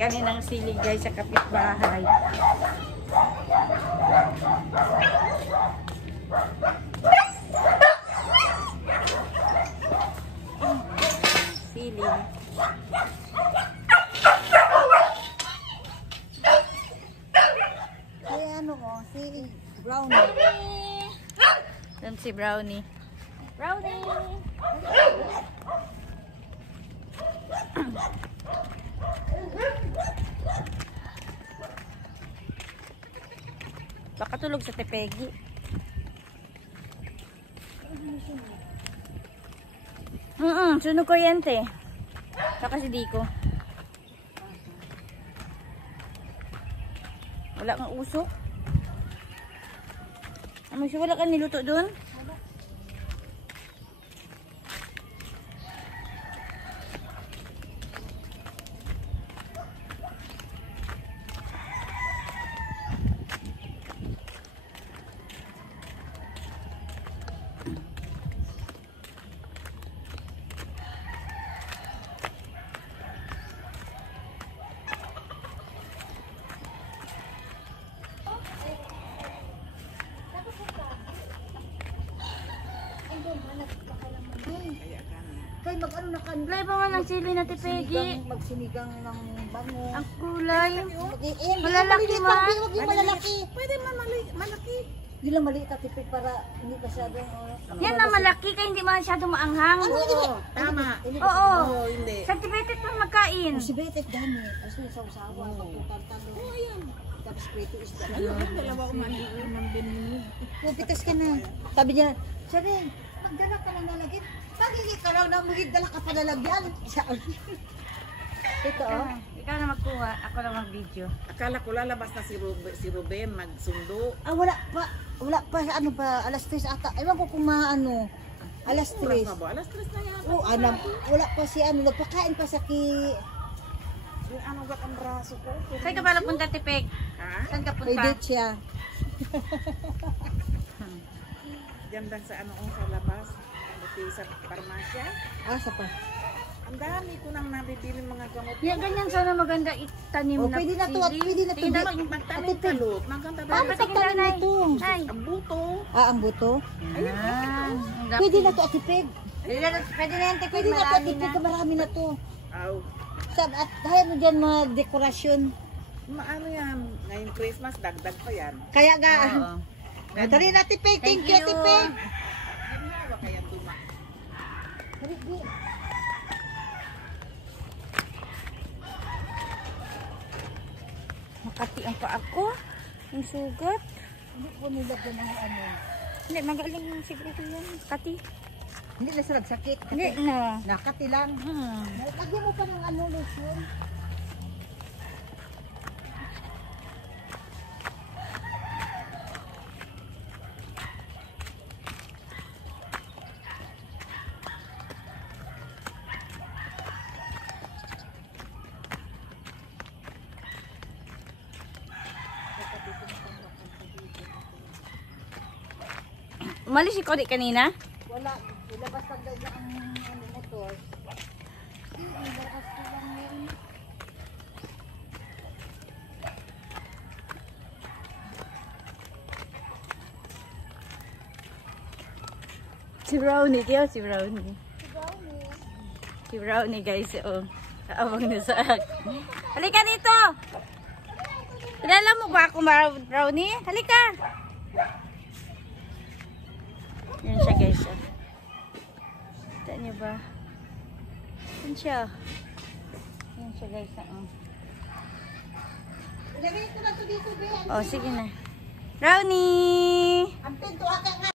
kami ng sili guys sa kapitbahay. Sili. Ay, ano ko, si Brownie. Doon si Brownie. Brownie! Baka tulog sa tepegi. Sunog kuryente. Saka si Diko. Wala kang usok. Ano siya, wala kang niluto doon? Kay mag-ano na kan. Kulay pa man ang sili na tipegi. Magsinigang ng bango. Ang kulay. Malalaki Malalaki man. man. Huwag yung malalaki. Pwede man malaki. Hindi lang maliit at tipid para hindi masyadong... Yan na malaki kaya hindi masyado maanghang. Oo, tama. Oo. Oo, hindi. Sa tibetet lang magkain. Si Betek dami. Kasi sa usawa. Oo, ayan. Tapos prito isda. Dalawa ko maliit ng binig. Pupitas ka na. Sabi niya, Sabi, magdala ka ng lalagyan. Pagigit ka lang na magdala ka pa lalagyan. Ito oh. Ikaw na magkuha, ako na mag-video. Akala ko lalabas na si Ruben magsundo. Ah, wala pa. Wala pa, ano pa, alas 3 ata. Ewan ko kung maano. Alas 3. Oras na ba? Alas 3 na yan. Oo, anam. Wala pa si ano, nagpakain pa sa ki... Yung ano gat ang braso ko. Saan ka pala punta, Tipeg? Ha? Saan ka May punta? date siya. Diyan lang sa ano sa labas. Buti sa parmasya. Ah, sa pa. Ang dami ko nang nabibili mga gamot. Yan, ganyan sana maganda itanim Oh, na pwede na to, at pwede na to. Tingnan mo, Magtanim ka Lot. Maganda Paano ba? Papatingin pagtanim na, nito? Nay. Ang buto. Ah, ang buto? Ayun. Pwede na to, atipid. Pwede na yan, Tipeg. Pwede na to, Marami atipid. Marami na to. Aw. At dahil mo dyan mga dekorasyon. Maano yan? Ngayong Christmas, dagdag pa yan. Kaya ga. Oo. Dali na, Tipeg. Thank you, Tipeg. Ginawa kaya tuma. Makati ang pa ako. Yung sugat. Hindi ko nilagyan ng ano. Hindi, magaling yung siguro yan. Makati. Hindi na sarap sakit. Hindi na. Nakati lang. Lagyan mo pa ng ano, lotion. Umalis si Cody kanina? Wala. Ilabas lang daw niya ang ano, motor. Ang lakas ko lang yun. Si Brownie, kaya si Brownie. Si Brownie guys, oh. Kaabang na sa akin. Halika dito! Kilala mo ba ako, Brownie? Halika! Yan siya guys, oh. Kita niyo ba? Yan siya. Yan siya guys, oh. Ilagay ko na to dito, be. Oh, sige na. Brownie! Ang pinto ata nga.